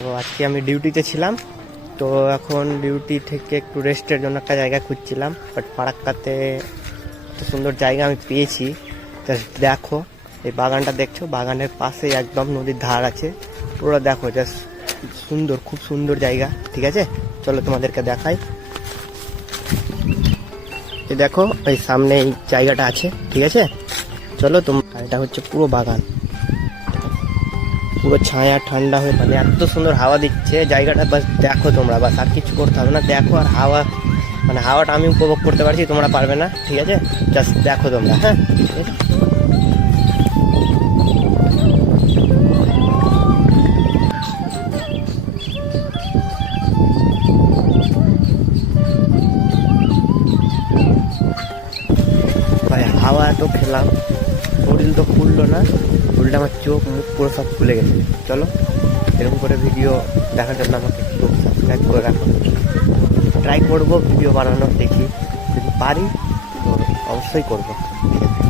তো আজকে আমি ডিউটিতে ছিলাম, তো এখন ডিউটি থেকে একটু রেস্টের জন্য একটা জায়গা খুঁজছিলাম, বাট ফারাক্কাতে এত সুন্দর জায়গা আমি পেয়েছি। জাস্ট দেখো, এই বাগানটা দেখছো, বাগানের পাশেই একদম নদীর ধার আছে, পুরো দেখো জাস্ট সুন্দর, খুব সুন্দর জায়গা। ঠিক আছে, চলো তোমাদেরকে দেখাই। এই দেখো, এই সামনে এই জায়গাটা আছে, ঠিক আছে, চলো। আর এটা হচ্ছে পুরো বাগান, পুরো ছায়া ঠান্ডা হয়ে, মানে এত সুন্দর হাওয়া দিচ্ছে জায়গাটা। বাস দেখো তোমরা, বাস আর কিছু করতে হবে না, দেখো। আর হাওয়া, মানে হাওয়াটা আমি উপভোগ করতে পারছি, তোমরা পারবে না, ঠিক আছে? জাস্ট দেখো তোমরা। হ্যাঁ, ভাই হাওয়া এত খেলাম, শরীর তো খুললো না, উল্টে আমার চোখ মুখ পুরো সব খুলে গেছে। চলো, এরকম করে ভিডিও দেখার জন্য আমাকে একটু সাবস্ক্রাইব করে রাখো। ট্রাই করবো ভিডিও বানানোর, দেখি যদি পারি তো অবশ্যই করবো, ঠিক আছে?